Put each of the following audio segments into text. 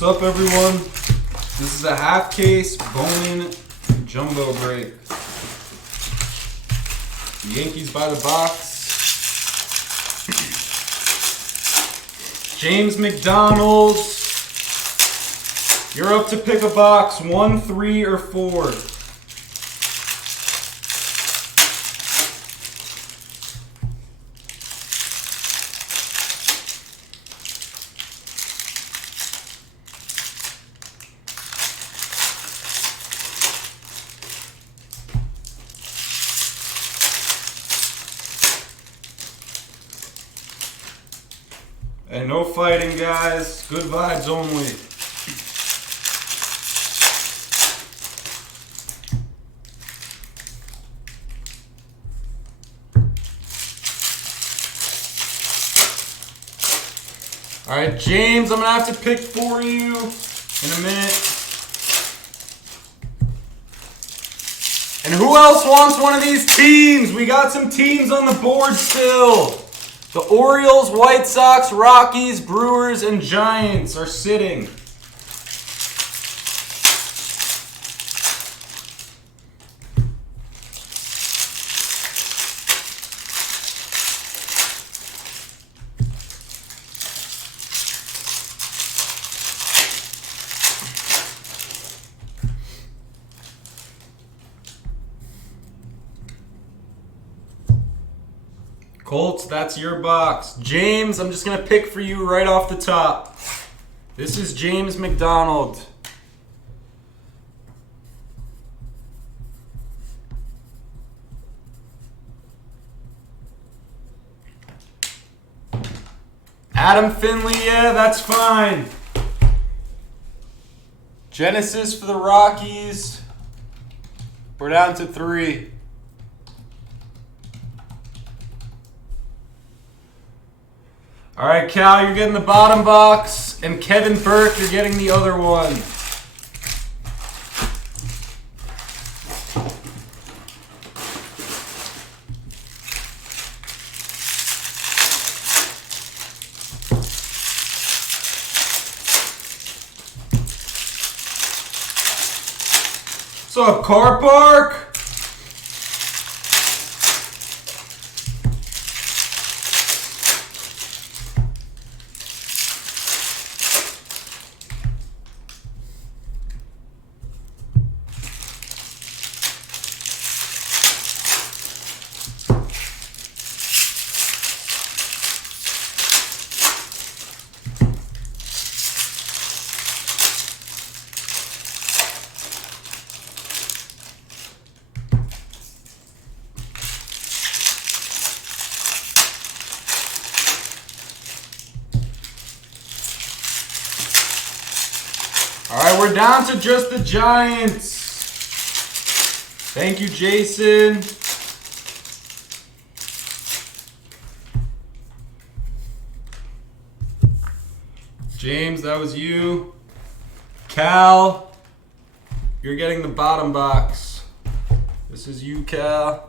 What's up, everyone? This is a half case bowman jumbo break. Yankees by the box. James McDonald. You're up to pick a box, 1, 3, or 4. And no fighting, guys. Good vibes only. All right, James, I'm going to have to pick for you in a minute. And who else wants one of these teams? We got some teams on the board still. The Orioles, White Sox, Rockies, Brewers, and Giants are sitting. Colts, that's your box. James, I'm just going to pick for you right off the top. This is James McDonald. Adam Finley, yeah, that's fine. Genesis for the Rockies. We're down to 3. All right, Cal, you're getting the bottom box, and Kevin Burke, you're getting the other one. What's up, Car Park? All right, we're down to just the Giants. Thank you, Jason. James, that was you. Cal, you're getting the bottom box. This is you, Cal.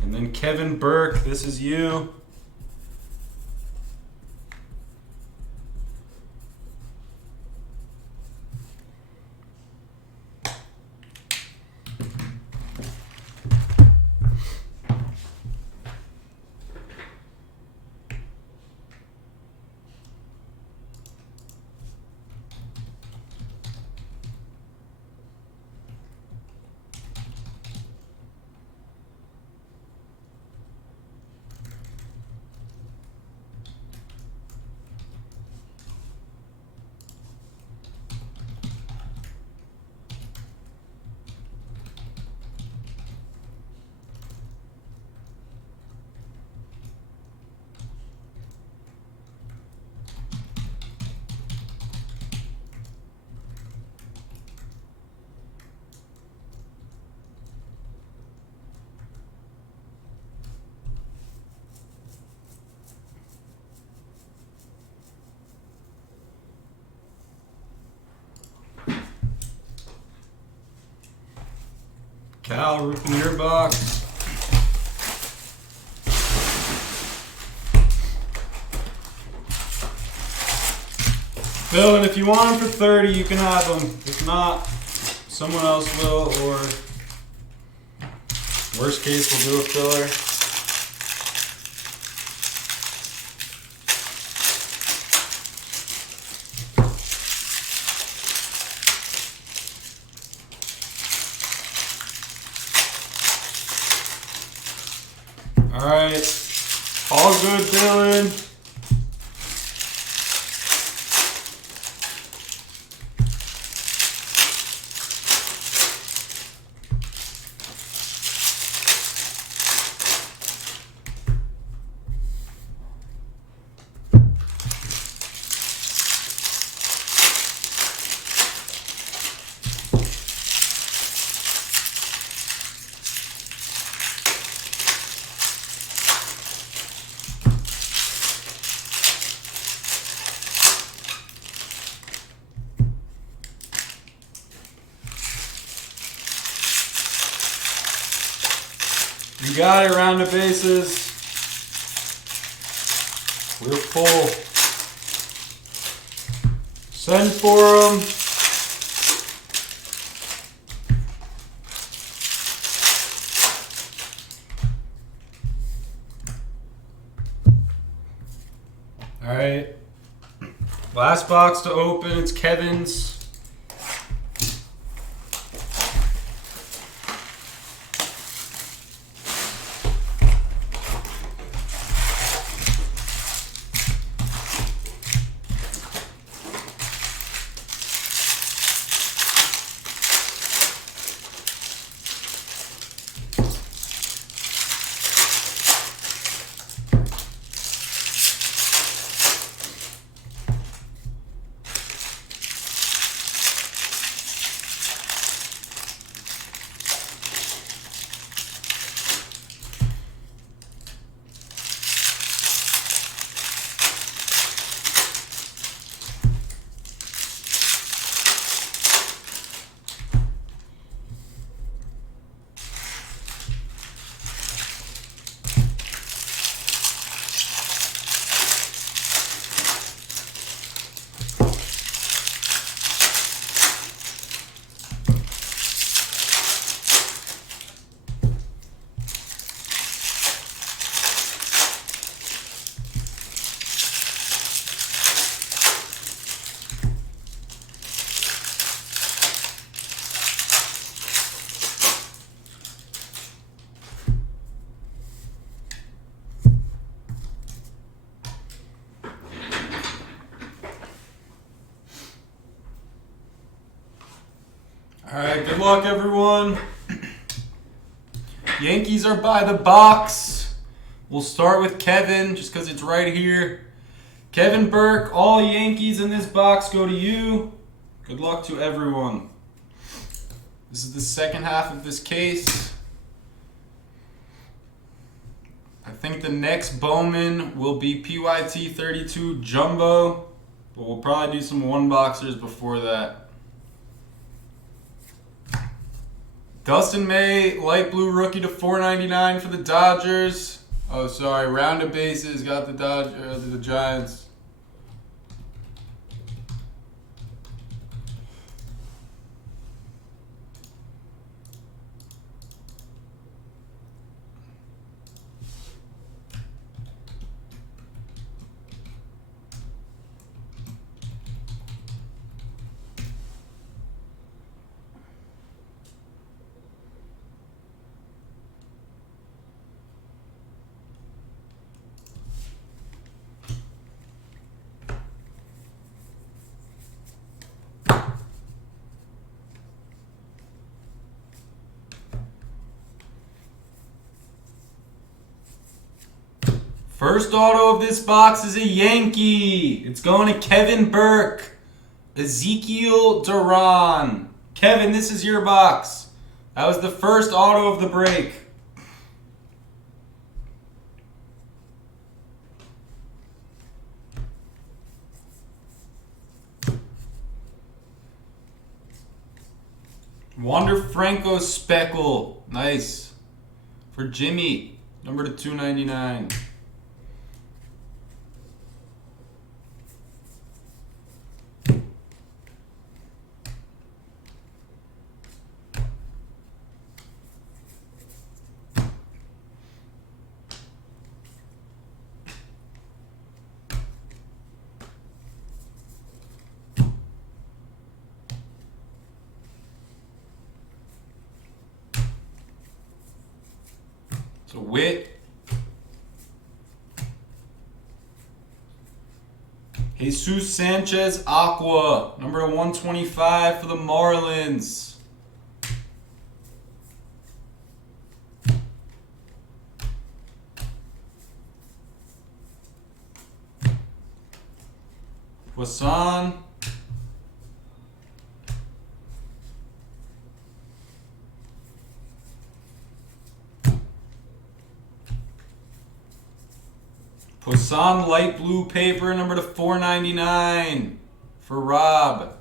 And then Kevin Burke, this is you. Cal, ripping your box. Bill, and if you want them for 30, you can have them. If not, someone else will, or worst case, we'll do a filler. All right, all good, Dylan. You got it, round of bases. We're full. Send for them. All right. Last box to open. It's Kevin's. All right, good luck, everyone. Yankees are by the box. We'll start with Kevin, just because it's right here. Kevin Burke, all Yankees in this box go to you. Good luck to everyone. This is the second half of this case. I think the next Bowman will be PYT 32 Jumbo, but we'll probably do some one-boxers before that. Dustin May, light blue rookie to $4.99 for the Dodgers. Oh, sorry, round of bases, got the Giants. First auto of this box is a Yankee. It's going to Kevin Burke. Ezekiel Duran. Kevin, this is your box. That was the first auto of the break. Wander Franco Speckle. Nice. For Jimmy. Number to 299. So Witt. Jesus Sanchez Aqua, number 125 for the Marlins. Poisson. Poisson light blue paper, number to 499 for Rob.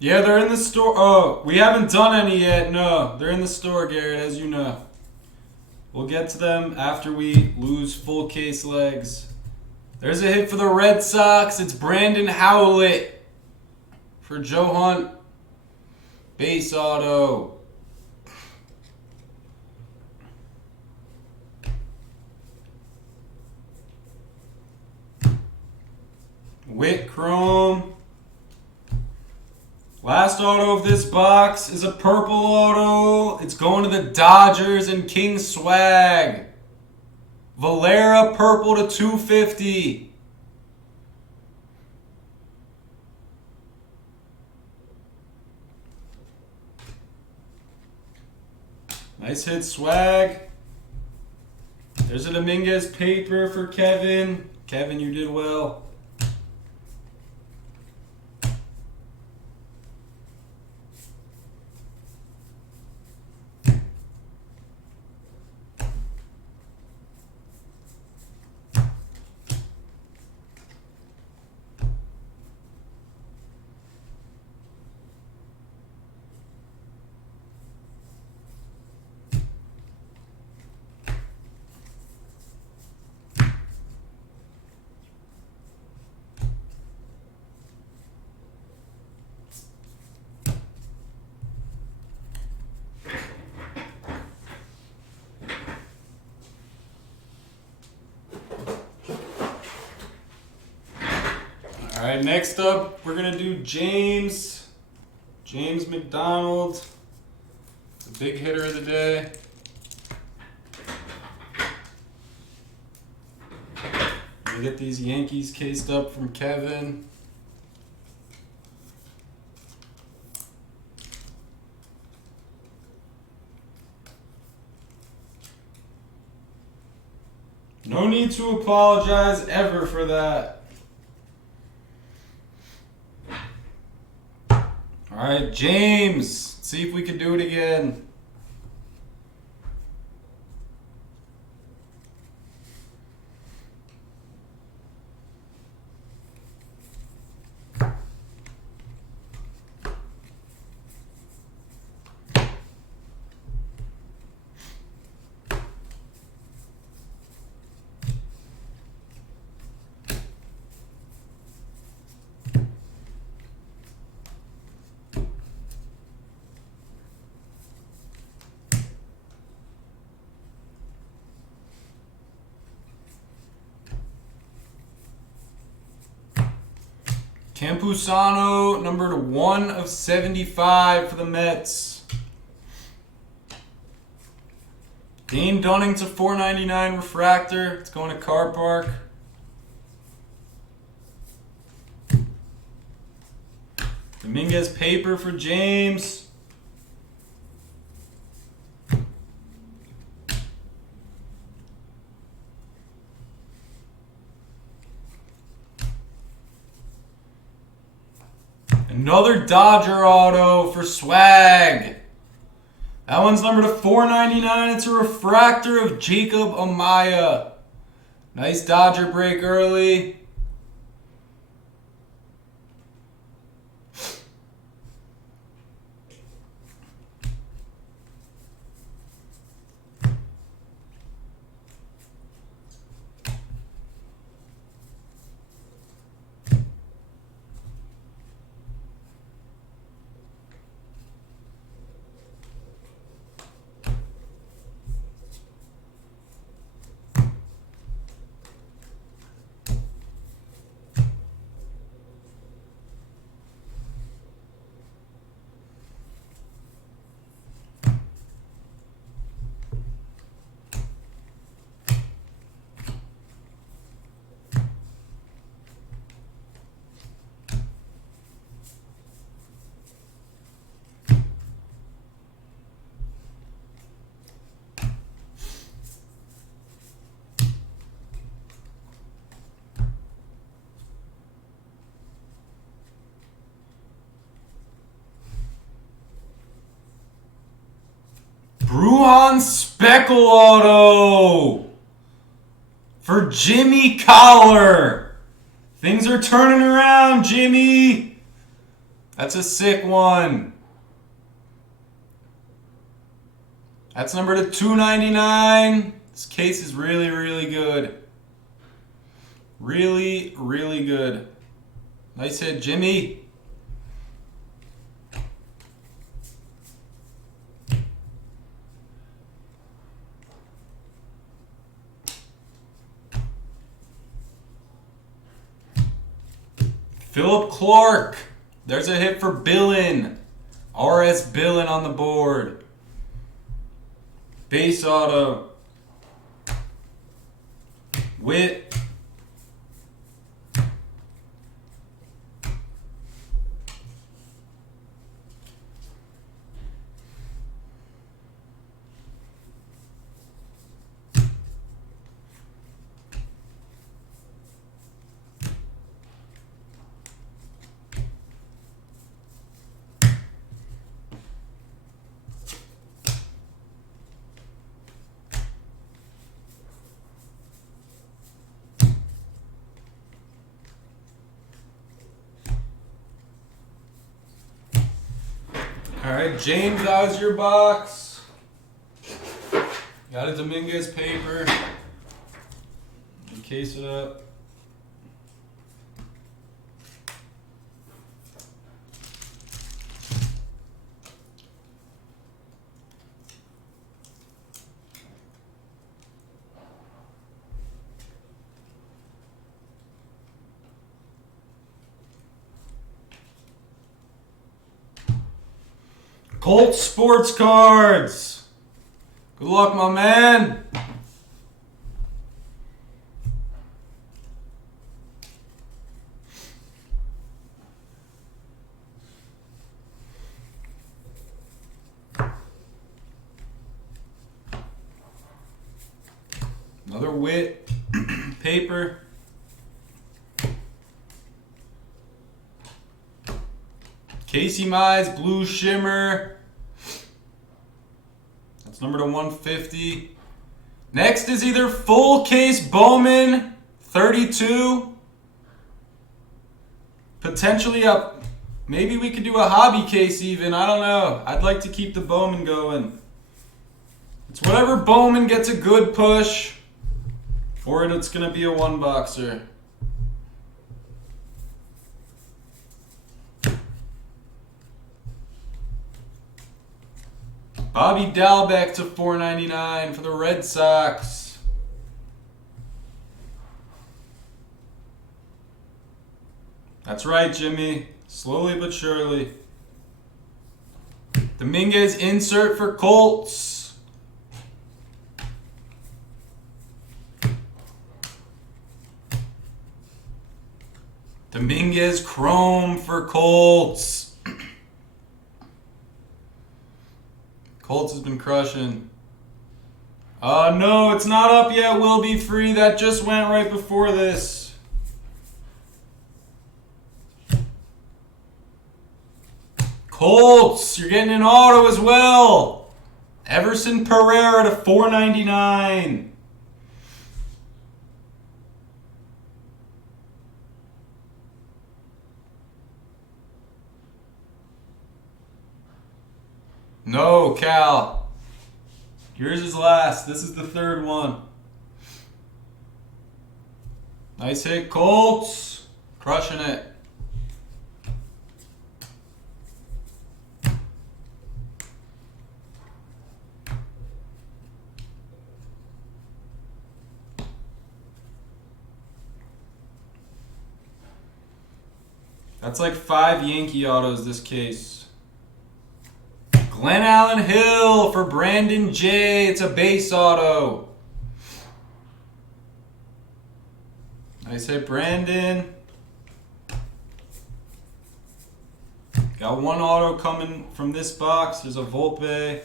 Yeah, they're in the store. Oh, we haven't done any yet. No, they're in the store, Garrett, as you know. We'll get to them after we lose full case legs. There's a hit for the Red Sox. It's Brandon Howlett for Joe Hunt. Base auto. Witt Chrome. Last auto of this box is a purple auto. It's going to the Dodgers and King Swag. Valera purple to 250. Nice hit, Swag. There's a Dominguez paper for Kevin. Kevin, you did well. All right, next up, we're going to do James McDonald, the big hitter of the day. We get these Yankees cased up from Kevin. No need to apologize ever for that. All right, James. See if we can do it again. Campusano, numbered 1 of 75 for the Mets. Dane Dunning to 499 refractor. It's going to Car Park. Dominguez paper for James. Another Dodger auto for Swag. That one's numbered to 499. It's a refractor of Jacob Amaya. Nice Dodger break early. Bruhan Speckle Auto for Jimmy Collar. Things are turning around, Jimmy. That's a sick one. That's number to 299. This case is really, really good. Really, really good. Nice hit, Jimmy. Philip Clark. There's a hit for Billin. RS Billin on the board. Base auto. Witt. All right, James, that was your box. Got a Dominguez paper. Case it up. Colts Sports Cards. Good luck, my man. Another Witt paper. Casey Mize Blue Shimmer. That's number to 150. Next is either full case Bowman 32. Potentially up. Maybe we could do a hobby case even. I don't know. I'd like to keep the Bowman going. It's whatever Bowman gets a good push, or it's going to be a one boxer. Bobby Dalbec to 499 for the Red Sox. That's right, Jimmy. Slowly but surely. Dominguez insert for Colts. Dominguez Chrome for Colts. Colts has been crushing. No, it's not up yet. Will be free. That just went right before this. Colts, you're getting an auto as well. Everson Pereira to 499. No, Cal. Yours is last. This is the third one. Nice hit, Colts. Crushing it. That's like 5 Yankee autos this case. Glenn Allen Hill for Brandon J. It's a base auto. Nice hit, Brandon. Got one auto coming from this box. There's a Volpe.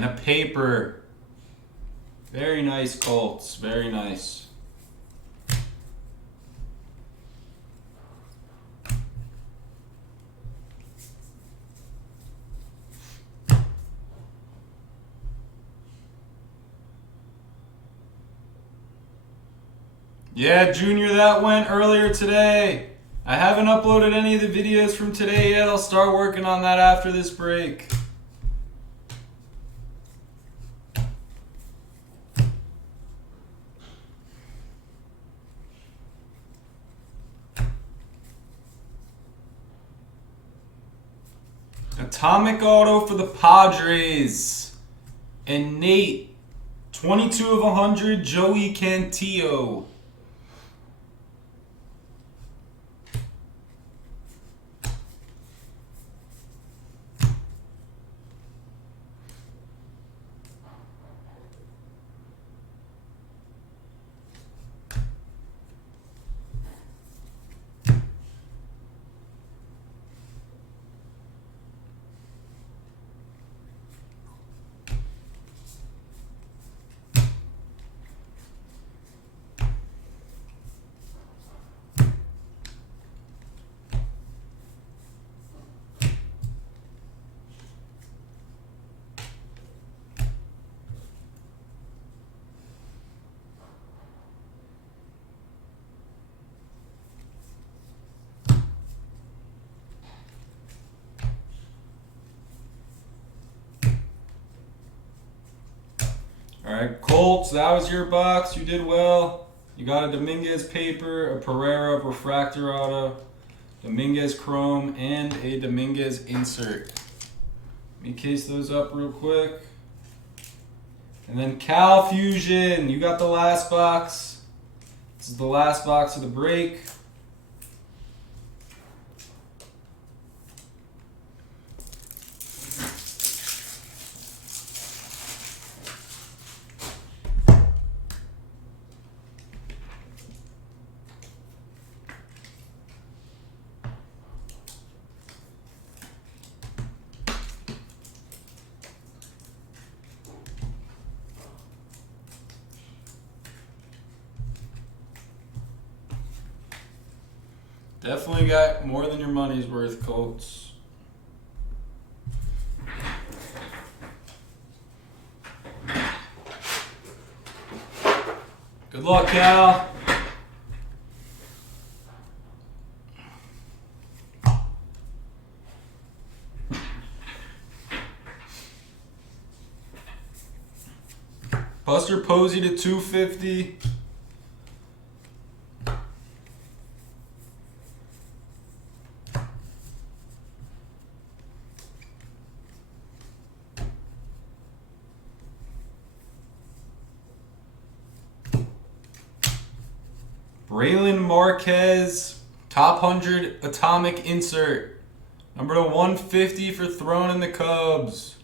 And a paper. Very nice, Colts. Very nice. Yeah, Junior, that went earlier today. I haven't uploaded any of the videos from today yet. I'll start working on that after this break. Atomic auto for the Padres. And Nate, 22 of 100, Joey Cantillo. Alright, Colts, that was your box. You did well. You got a Dominguez paper, a Pereira refractor auto, Dominguez chrome, and a Dominguez insert. Let me case those up real quick. And then Cal Fusion, you got the last box. This is the last box of the break. Definitely got more than your money's worth, Colts. Good luck, Cal. Buster Posey to 250. Braylon Marquez, top 100 atomic insert. Number to 150 for throwing in the Cubs.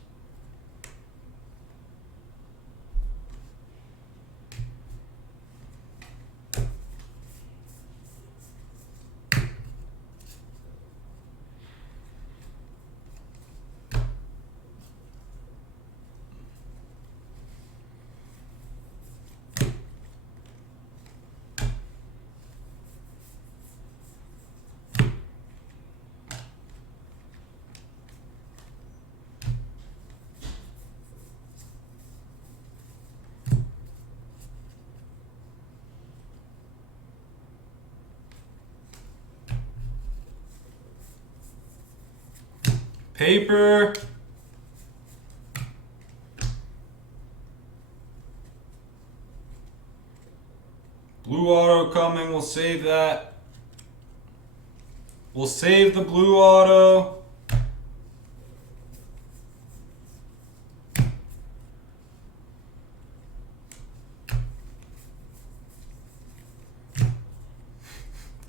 Paper. Blue auto coming. We'll save that. We'll save the blue auto.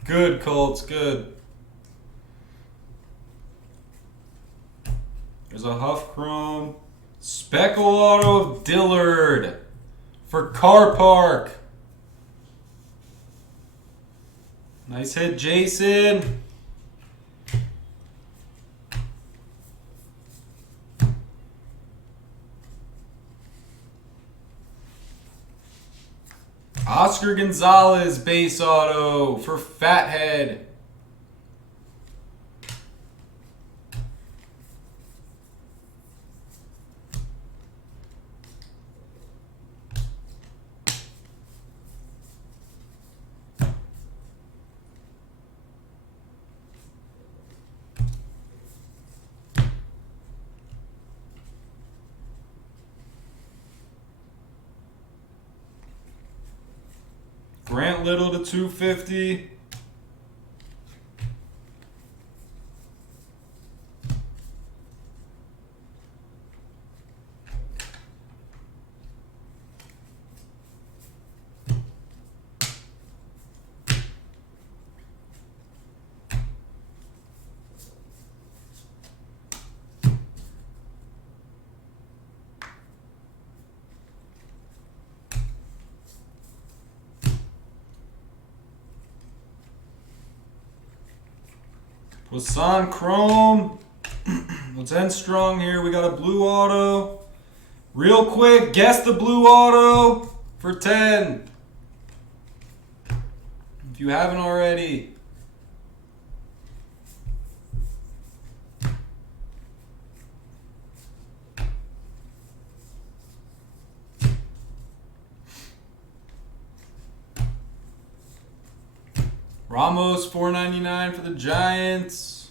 Good, Colts. Good. There's a Huff Chrome. Speckle auto of Dillard for Car Park. Nice hit, Jason. Oscar Gonzalez base auto for Fathead. Grant Little to 250. Wasan Chrome. Let's end strong here. We got a blue auto. Real quick, guess the blue auto for 10. If you haven't already. Ramos, $4.99 for the Giants.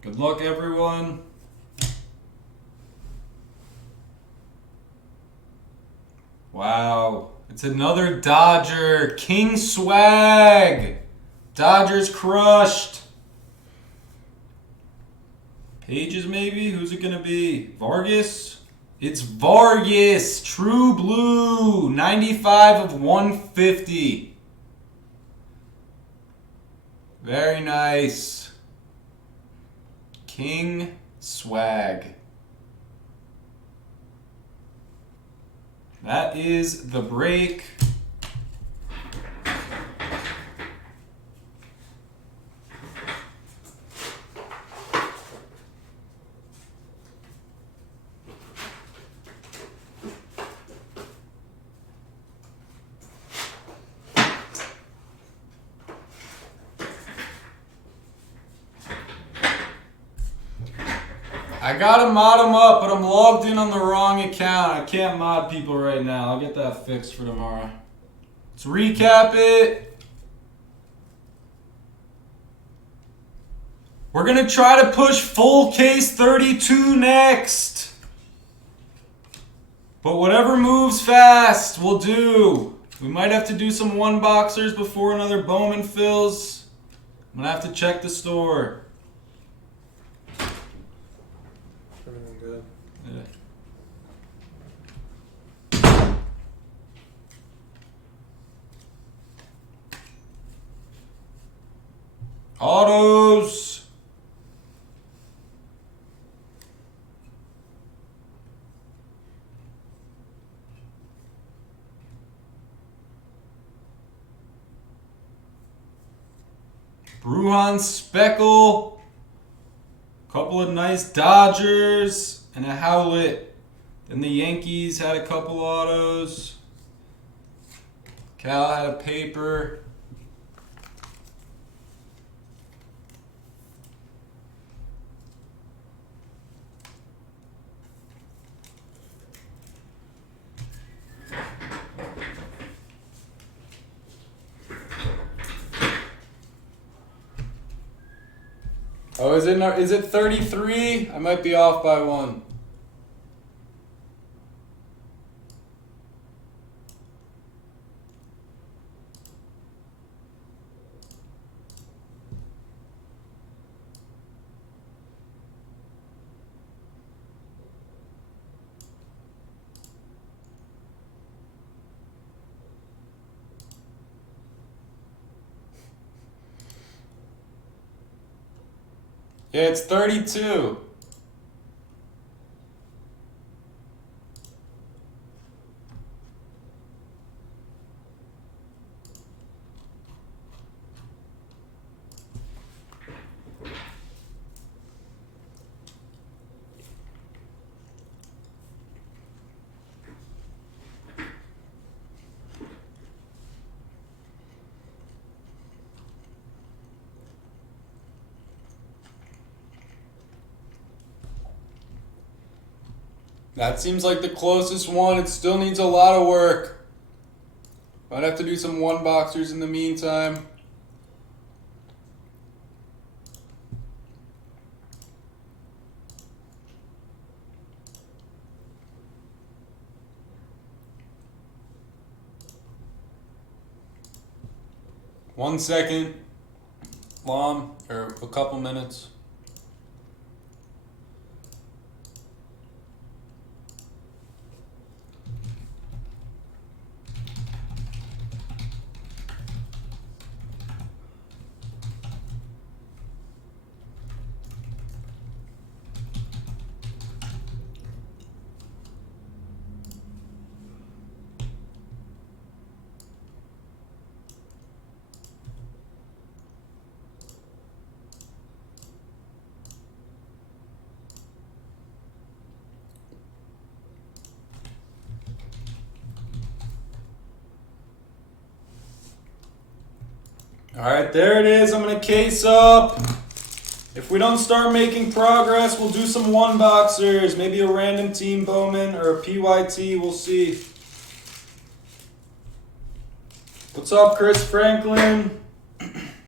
Good luck, everyone. Wow. It's another Dodger. King Swag. Dodgers crushed. Pages maybe? Who's it going to be? Vargas? It's Vargas. True Blue. 95 of 150. Very nice. King Swag. That is the break. I gotta mod them up, but I'm logged in on the wrong account. I can't mod people right now. I'll get that fixed for tomorrow. Let's recap it. We're gonna try to push full case 32 next. But whatever moves fast, we'll do. We might have to do some one boxers before another Bowman fills. I'm gonna have to check the store. Everything good? Yeah. Autos. Bruhan Speckle. Couple of nice Dodgers and a Howlett. Then the Yankees had a couple autos. Cal had a paper. Oh, is it 33? I might be off by one. Yeah, it's 32. That seems like the closest one. It still needs a lot of work. Might have to do some one boxers in the meantime. One second, Lom, or a couple minutes. All right, there it is. I'm going to case up. If we don't start making progress, we'll do some one boxers. Maybe a random team Bowman or a PYT. We'll see. What's up, Chris Franklin?